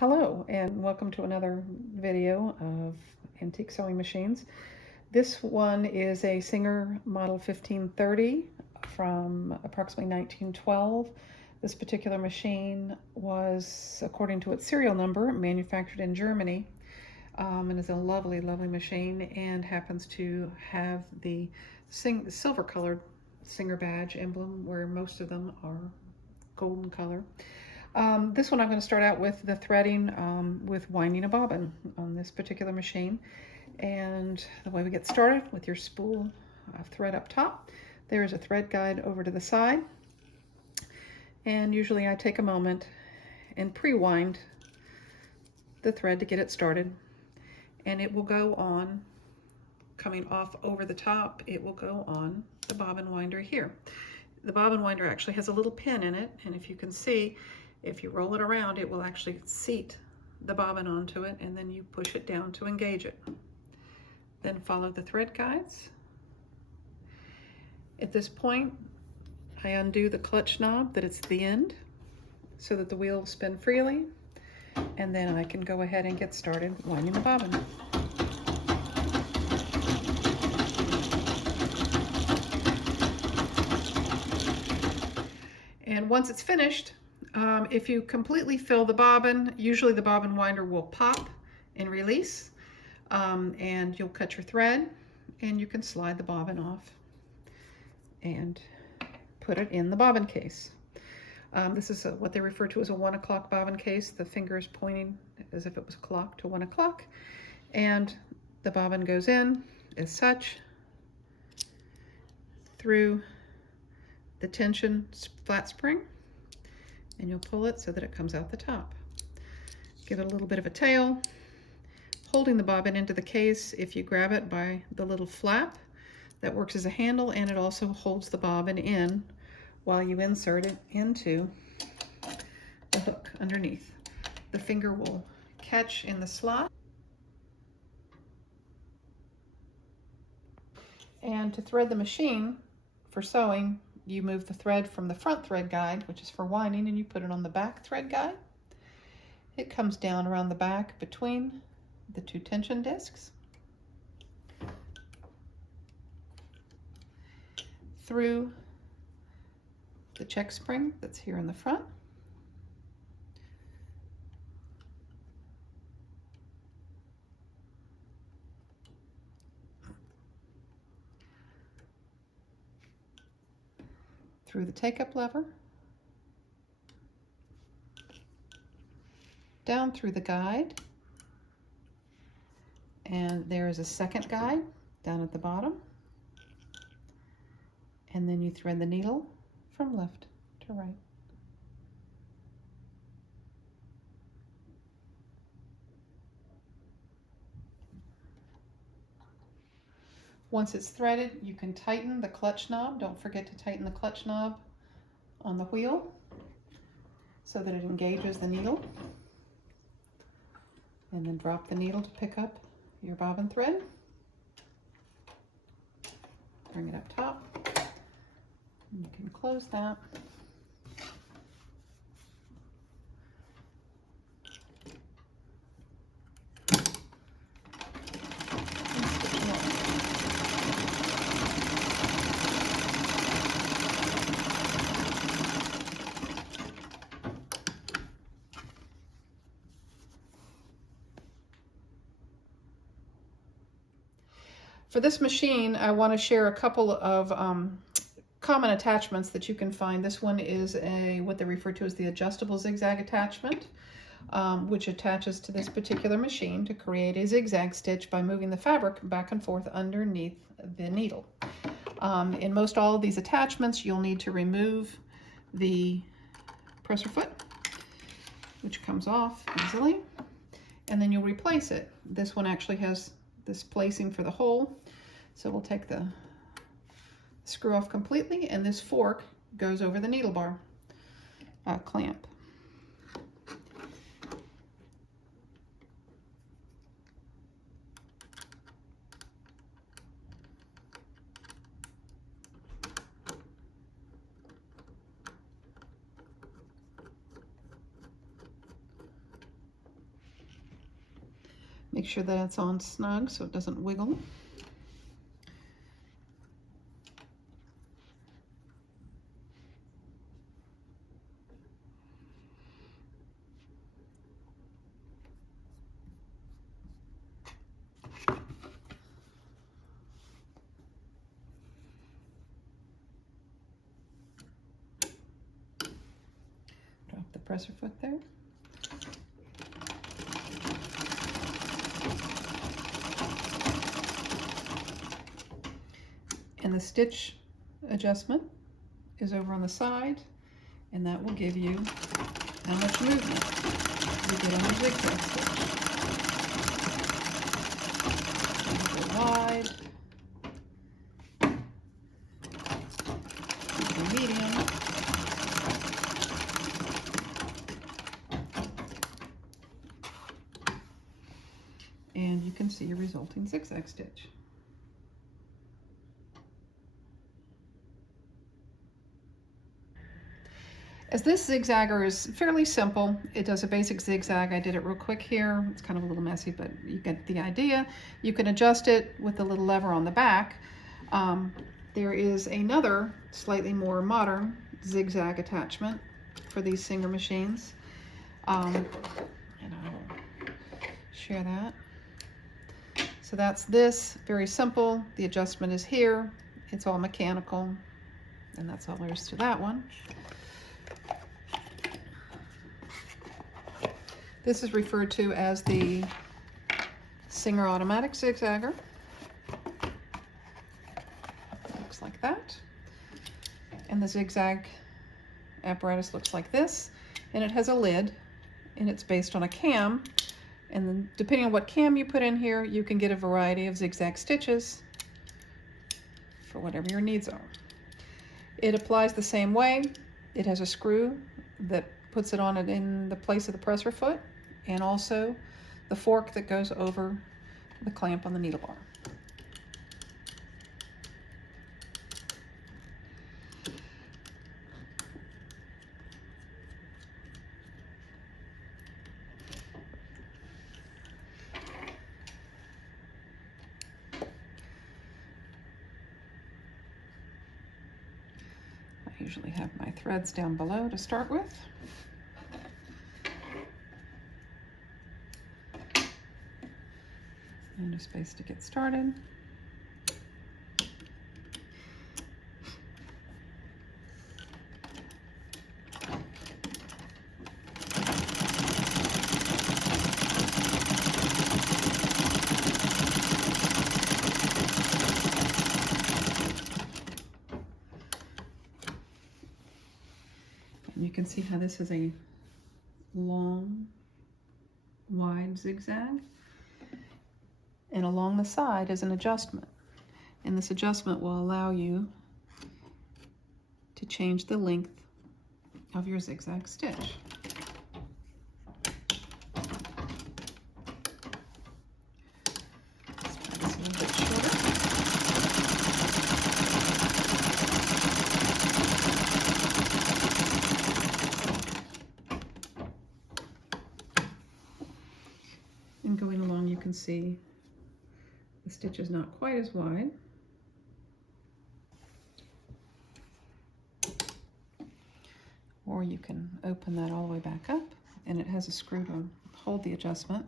Hello and welcome to another video of antique sewing machines. This one is a Singer Model 1530 from approximately 1912. This particular machine was, according to its serial number, manufactured in Germany, and is a lovely, lovely machine, and happens to have the silver colored Singer badge emblem, where most of them are golden color. This one I'm going to start out with the threading with winding a bobbin on this particular machine. And the way we get started, with your spool of thread up top, there is a thread guide over to the side. And usually I take a moment and pre-wind the thread to get it started. And it will go on, coming off over the top, it will go on the bobbin winder here. The bobbin winder actually has a little pin in it, and if you can see, if you roll it around, it will actually seat the bobbin onto it, and then you push it down to engage it. Then follow the thread guides. At this point, I undo the clutch knob that it's the end so that the wheel will spin freely, and then I can go ahead and get started winding the bobbin. And once it's finished, if you completely fill the bobbin, usually the bobbin winder will pop and release, and you'll cut your thread, and you can slide the bobbin off and put it in the bobbin case. This is what they refer to as a 1 o'clock bobbin case. The finger is pointing as if it was a clock to 1 o'clock, and the bobbin goes in as such through the tension flat spring, and you'll pull it so that it comes out the top. Give it a little bit of a tail, holding the bobbin into the case. If you grab it by the little flap, that works as a handle, and it also holds the bobbin in while you insert it into the hook underneath. The finger will catch in the slot. And to thread the machine for sewing, you move the thread from the front thread guide, which is for winding, and you put it on the back thread guide. It comes down around the back between the two tension discs, through the check spring that's here in the front, through the take-up lever, down through the guide, and there is a second guide down at the bottom, and then you thread the needle from left to right. Once it's threaded, you can tighten the clutch knob. Don't forget to tighten the clutch knob on the wheel so that it engages the needle. And then drop the needle to pick up your bobbin thread. Bring it up top. And you can close that. For this machine, I want to share a couple of common attachments that you can find. This one is what they refer to as the adjustable zigzag attachment, which attaches to this particular machine to create a zigzag stitch by moving the fabric back and forth underneath the needle. In most all of these attachments, you'll need to remove the presser foot, which comes off easily, and then you'll replace it. This one actually has this placing for the hole, so we'll take the screw off completely, and this fork goes over the needle bar clamp. Make sure that it's on snug so it doesn't wiggle. Drop the presser foot there. And the stitch adjustment is over on the side, and that will give you how much movement you get on the zigzag stitch. Go wide, go medium, and you can see your resulting zigzag stitch. As this zigzagger is fairly simple, it does a basic zigzag. I did it real quick here. It's kind of a little messy, but you get the idea. You can adjust it with the little lever on the back. There is another slightly more modern zigzag attachment for these Singer machines. And I will share that. So that's this, very simple. The adjustment is here. It's all mechanical, and that's all there is to that one. This is referred to as the Singer Automatic Zigzagger. Looks like that. And the zigzag apparatus looks like this. And it has a lid, and it's based on a cam. And then depending on what cam you put in here, you can get a variety of zigzag stitches for whatever your needs are. It applies the same way. It has a screw that puts it on it in the place of the presser foot, and also the fork that goes over the clamp on the needle bar. I usually have my threads down below to start with. And a space to get started. And you can see how this is a long, wide zigzag. And along the side is an adjustment. And this adjustment will allow you to change the length of your zigzag stitch. Let's try this a little bit shorter. And going along, you can see the stitch is not quite as wide. Or you can open that all the way back up, and it has a screw to hold the adjustment.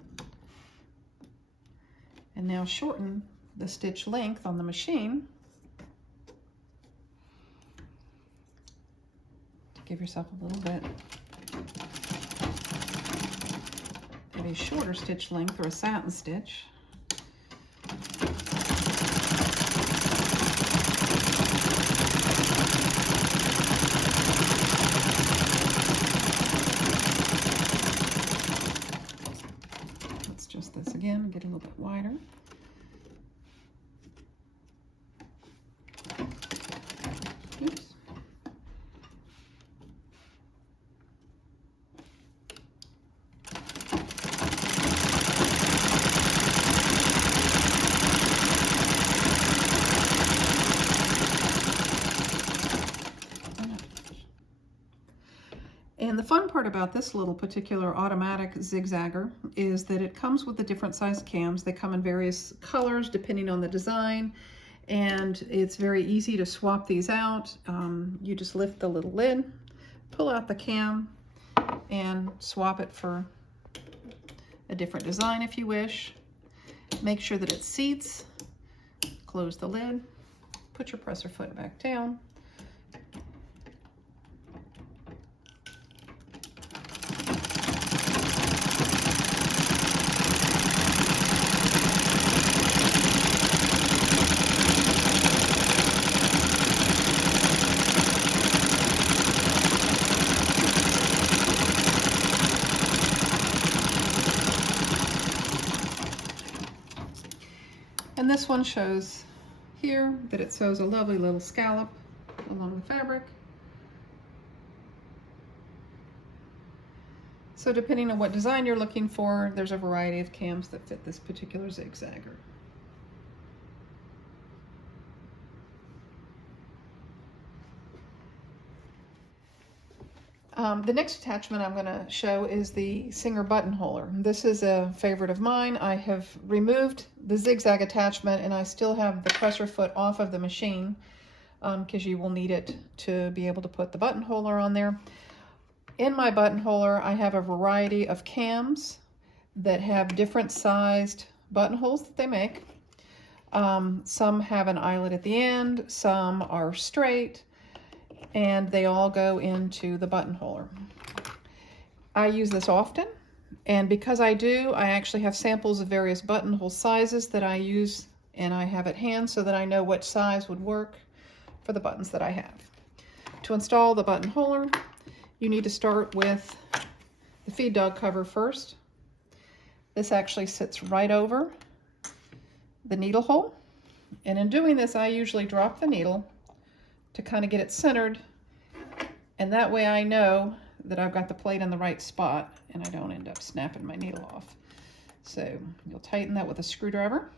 And now shorten the stitch length on the machine to give yourself a little bit of a shorter stitch length, or a satin stitch. This again, get a little bit wider. Oops. And the fun part about this little particular automatic zigzagger is that it comes with the different size cams. They come in various colors depending on the design, and it's very easy to swap these out. You just lift the little lid, pull out the cam, and swap it for a different design if you wish. Make sure that it seats, close the lid, put your presser foot back down. And this one shows here that it sews a lovely little scallop along the fabric. So depending on what design you're looking for, there's a variety of cams that fit this particular zigzagger. The next attachment I'm going to show is the Singer buttonholer. This is a favorite of mine. I have removed the zigzag attachment and I still have the presser foot off of the machine because you will need it to be able to put the buttonholer on there. In my buttonholer, I have a variety of cams that have different sized buttonholes that they make. Some have an eyelet at the end, some are straight, and they all go into the buttonholer. I use this often, and because I do, I actually have samples of various buttonhole sizes that I use and I have at hand so that I know what size would work for the buttons that I have. To install the buttonholer, you need to start with the feed dog cover first. This actually sits right over the needle hole, and in doing this I usually drop the needle to kind of get it centered, and that way I know that I've got the plate in the right spot and I don't end up snapping my needle off. So you'll tighten that with a screwdriver.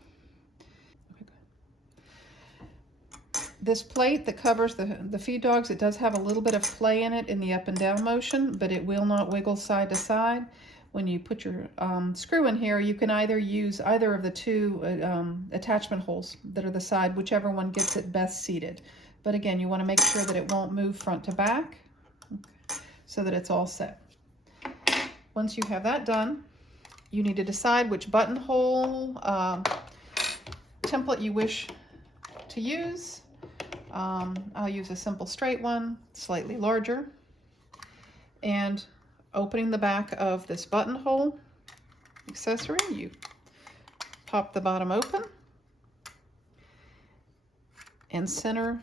This plate that covers the feed dogs, it does have a little bit of play in it in the up and down motion, but it will not wiggle side to side. When you put your screw in here, you can either use either of the two attachment holes that are the side, whichever one gets it best seated. But again, you want to make sure that it won't move front to back so that it's all set. Once you have that done, you need to decide which buttonhole template you wish to use. I'll use a simple straight one, slightly larger. And opening the back of this buttonhole accessory, you pop the bottom open and center.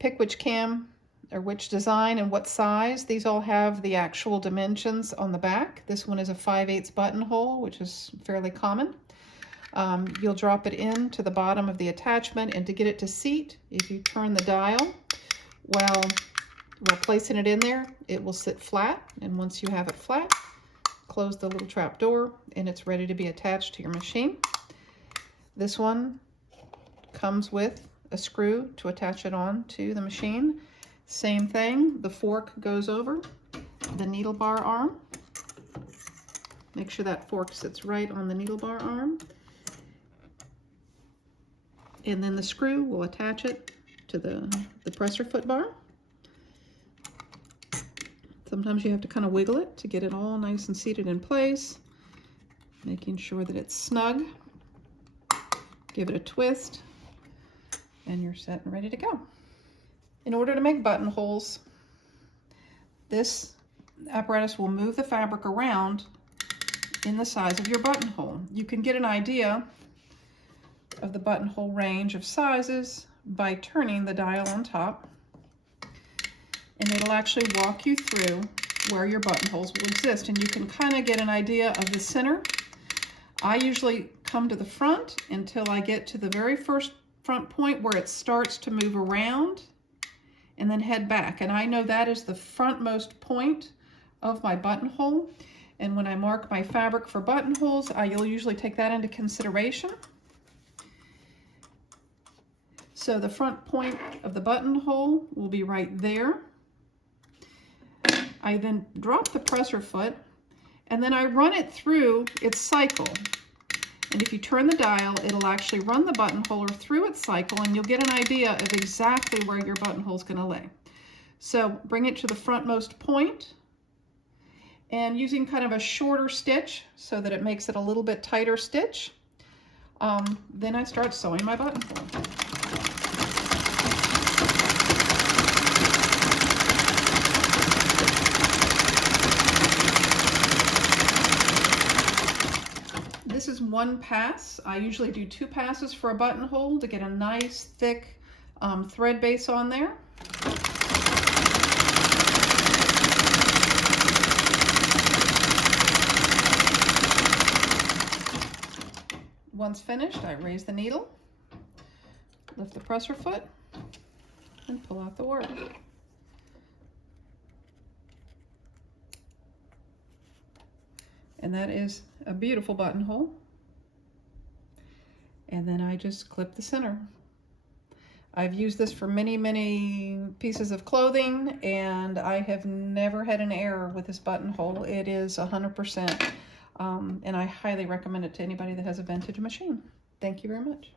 Pick which cam or which design and what size. These all have the actual dimensions on the back. This one is a 5/8 buttonhole, which is fairly common. You'll drop it into the bottom of the attachment, and to get it to seat, if you turn the dial while placing it in there, it will sit flat. And once you have it flat, close the little trap door and it's ready to be attached to your machine. This one comes with a screw to attach it on to the machine. Same thing, the fork goes over the needle bar arm. Make sure that fork sits right on the needle bar arm. And then the screw will attach it to the presser foot bar. Sometimes you have to kind of wiggle it to get it all nice and seated in place, making sure that it's snug. Give it a twist, and you're set and ready to go. In order to make buttonholes, this apparatus will move the fabric around in the size of your buttonhole. You can get an idea of the buttonhole range of sizes by turning the dial on top, and it'll actually walk you through where your buttonholes will exist, and you can kind of get an idea of the center. I usually come to the front until I get to the very first front point where it starts to move around and then head back, and I know that is the frontmost point of my buttonhole. And when I mark my fabric for buttonholes, you'll usually take that into consideration. So the front point of the buttonhole will be right there. I then drop the presser foot, and then I run it through its cycle. And if you turn the dial, it'll actually run the buttonholer through its cycle, and you'll get an idea of exactly where your buttonhole is going to lay. So bring it to the frontmost point, and using kind of a shorter stitch so that it makes it a little bit tighter stitch, then I start sewing my buttonhole. This is one pass. I usually do 2 passes for a buttonhole to get a nice thick thread base on there. Once finished, I raise the needle, lift the presser foot, and pull out the work. And that is a beautiful buttonhole. And then I just clip the center. I've used this for many, many pieces of clothing, and I have never had an error with this buttonhole. It is 100%, and I highly recommend it to anybody that has a vintage machine. Thank you very much.